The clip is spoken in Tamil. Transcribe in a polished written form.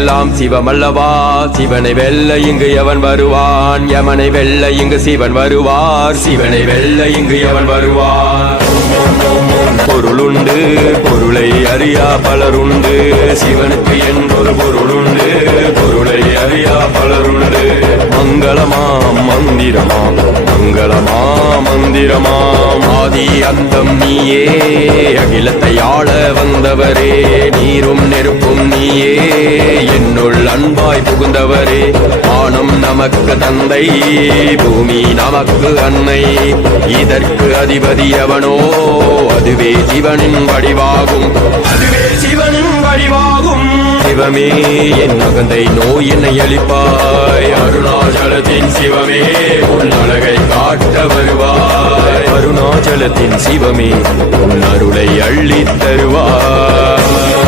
எல்லாம் சிவமல்லவா. சிவனை வெல்ல இங்கு எவன் வருவான், யமனை வெல்ல இங்கு சிவன் வருவார். சிவனை வெல்ல இங்கு எவன் வருவார். பொருளுண்டு பொருளை அறியா பலருண்டு, சிவனுக்கு என்றொரு பொருளுண்டு பொருளை அறியா பலருண்டு. மங்களமாம் மந்திரமாம் மங்களமாம் மந்திரமாம் ஆதி அந்தம் நீயே, அகிலத்தை ஆள வந்தவரே. நீரும் நெருப்பும் நீயே, என்னுள் அன்பாய் புகுந்தவரே. வானம் நமக்கு தந்தை, பூமி நமக்கு அன்னை. இதற்கு அதிபதி எவனோ, அதுவே சிவனின் வடிவாகும். அதுவே சிவனின் வடிவாகும். சிவமே என் அகந்தை நோய் என்னை அளிப்பாய். அருணாச்சலத்தின் சிவமே உன் அழகை காட்ட வருவாய். அருணாச்சலத்தின் சிவமே உன் அருளை அள்ளித் தருவாய்.